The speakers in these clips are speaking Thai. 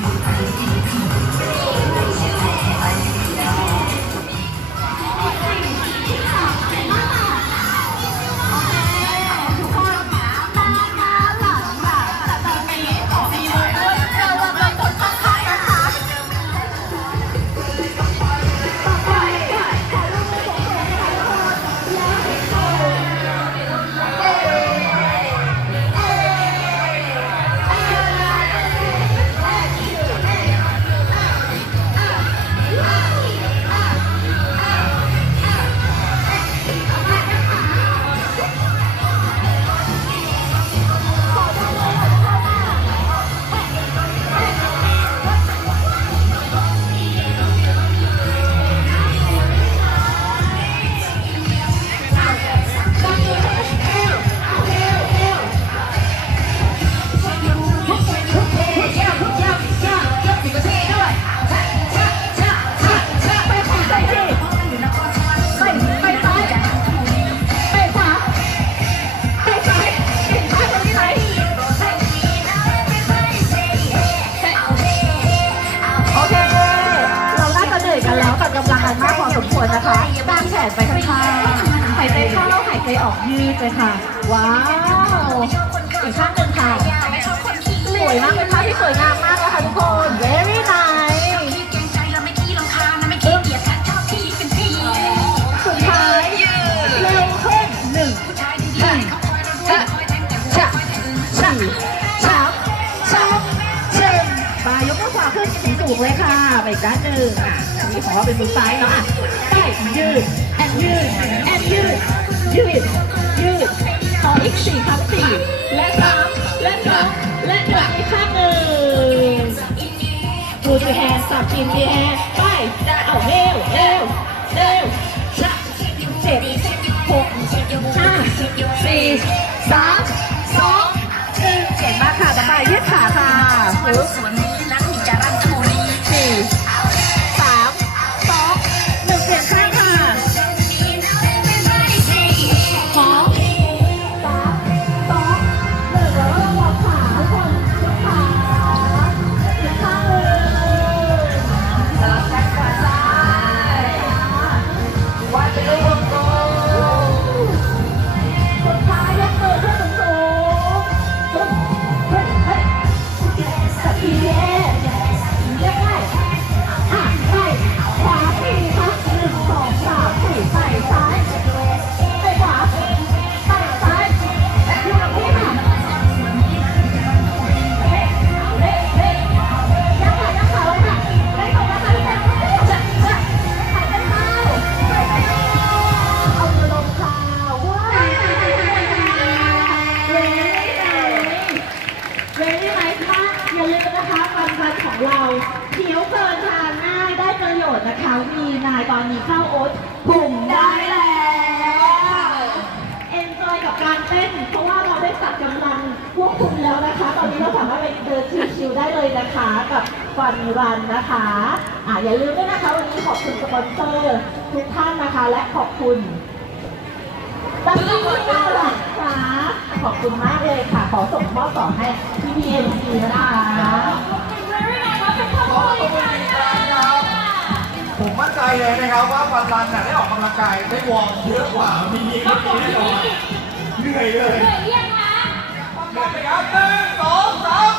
はい。 หลังคามากควรนะคะกางแขนไปข้างๆหายใจเข้าหายใจออกยืดเลยค่ะ ว้าวอีกข้างหนึ่งค่ะสวยมากเป็นภาพที่สวยงามมากเลยค่ะทุกคน ขึ้นสีสูงเลยค่ะไปด้านหนึ่งอะอันนี้ของเราเป็นมือซ้ายเนาะอะไปยืดแอนยืดแอนยืดยืดยืดต่ออีกสี่ครั้งสี่และสามและสองและหนึ่งอีกข้างหนึ่ง Put your hands up in the air ไปเอาเร็วเร็ว นายตอนนี้เข้าโอ๊ตกลุ่มได้แล้วเอ็นจอยกับการเต้น เพราะว่าเราได้ตัดกำลังควบคุมแล้วนะคะ ตอนนี้เราสามารถไปเดินชิวๆได้เลยนะคะกับฟันรันนะคะอ่าอย่าลืมด้วยนะคะ วันนี้ขอบคุณสปอนเซอร์ทุกท่านนะคะ และขอบคุณตั้งที่น่ารักค่ะขอบคุณมากเลยค่ะ ขอส่งมอบต่อให้พี่พีเอ็มซีนะคะ เลยนะครับว่าฟันรันน่ะได้ออกกำลังกายได้วอร์มเยอะกว่ามีนี้เมื่อกี้แน่นอนเหนื่อยเลยเหนื่อยไหมครับหนึ่งสองสาม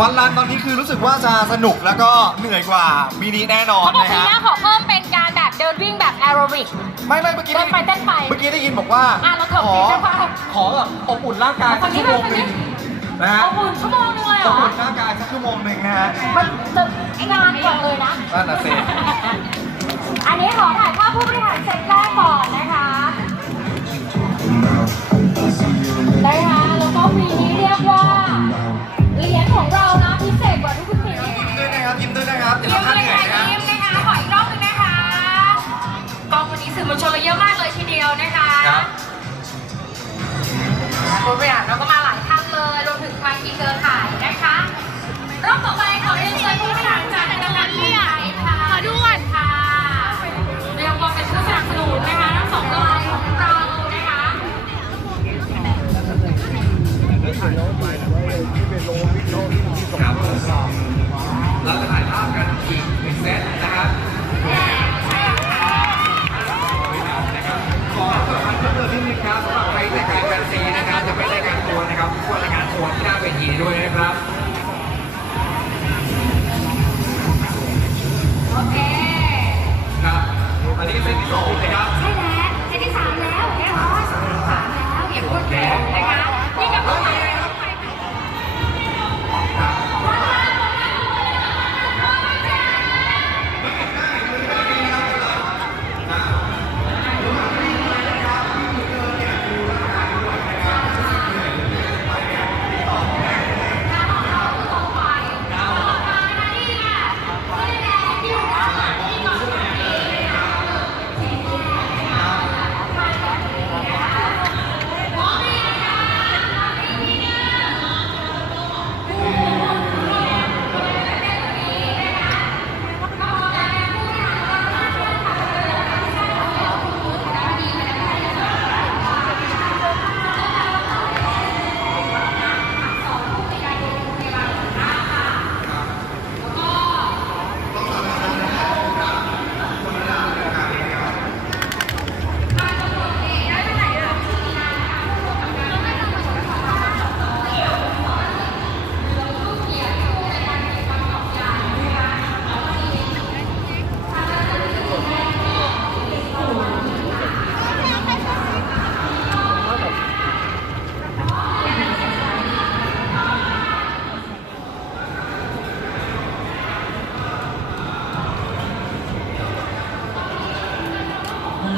วันรันตอนนี้คือรู้สึกว่าจะสนุกแล้วก็เหนื่อยกว่ามินิแน่นอนเขาบอกนะปีฮะ หน้าขอเพิ่มเป็นการแบบเดินวิ่งแบบแอโรบิก ไม่ไม่เมื่อกี้เต้นไปเต้นไปเมื่อกี้ได้ยินบอกว่าอะเราเถิบขอนิดได้ปะขอแบบอบอุ่นร่างกายคสันกนี้ชั่วโมงคนหนี้นึ่งนะฮะเอาหุ่นชั่วโมงนึงเลยเหรอบออุ่นร่างกายสักชั่วโมงหนึ่งนะฮะมันจะงานก่อนเลยนะ นั่นน่ะสิ อันนี้ขอถ่ายภาพผู้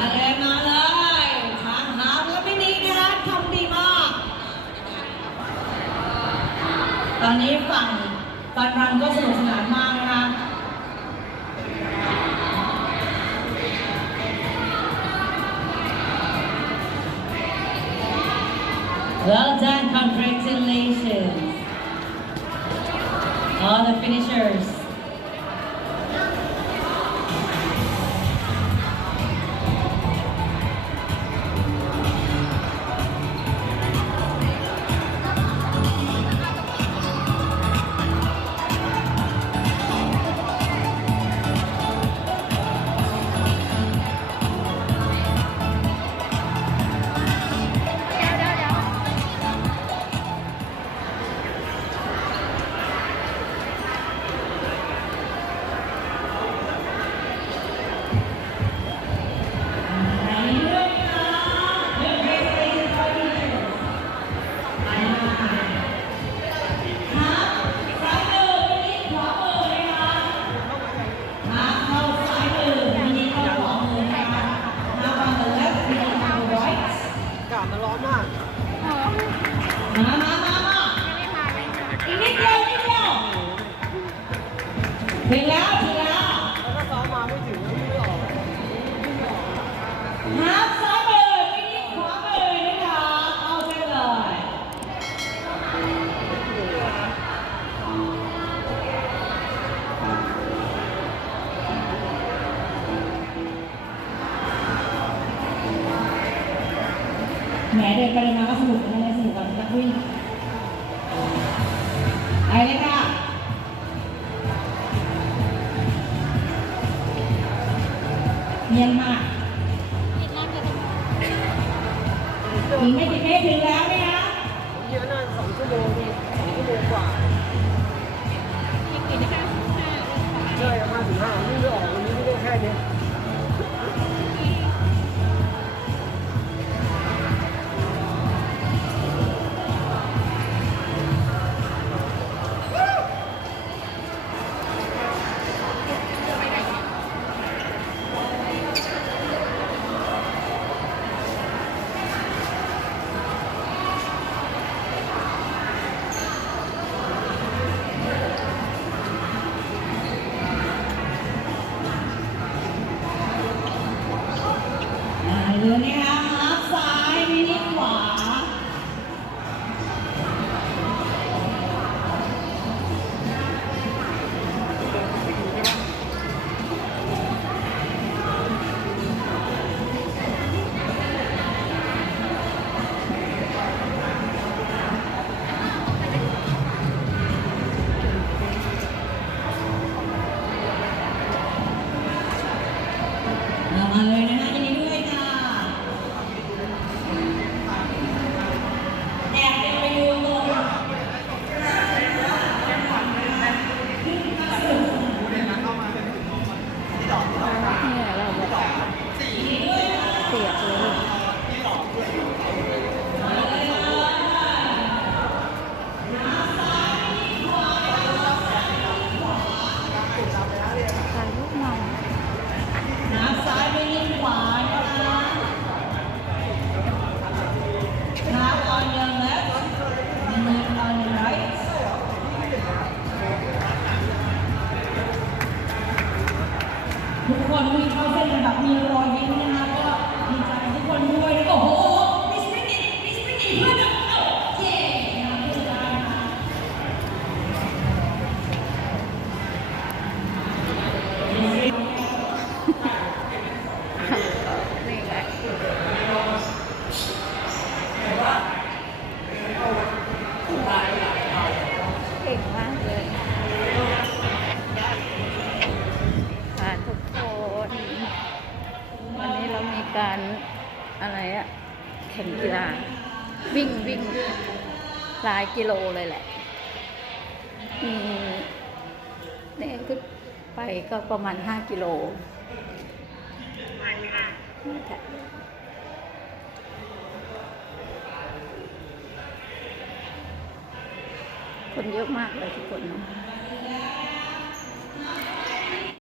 มาเลยทาหามและไม่ดีนะครัทำดีมาก ตอนนี้ฝั่งปันรันก็สนุกสนานมากนะคะ Well done, congratulations. All the finishers. มเดินไปเดินมาก็สนุกนะสนุกกับนักวิ่งไปเลยค่ะเนียนมากอีกไม่กี่เมตรถึงแล้วไหมคะเยอะนานสองชั่วโมงพี่สองชั่วโมงกว่าใช่มาถึงห้าวิ่งไม่ออกวันนี้ไม่ได้แค่นี้ แข่งกีฬา วิ่งวิ่งหลายกิโลเลยแหละมีเนี่ยขึ้นไปก็ประมาณห้ากิโลคนเยอะมากเลยทุกคนเนาะ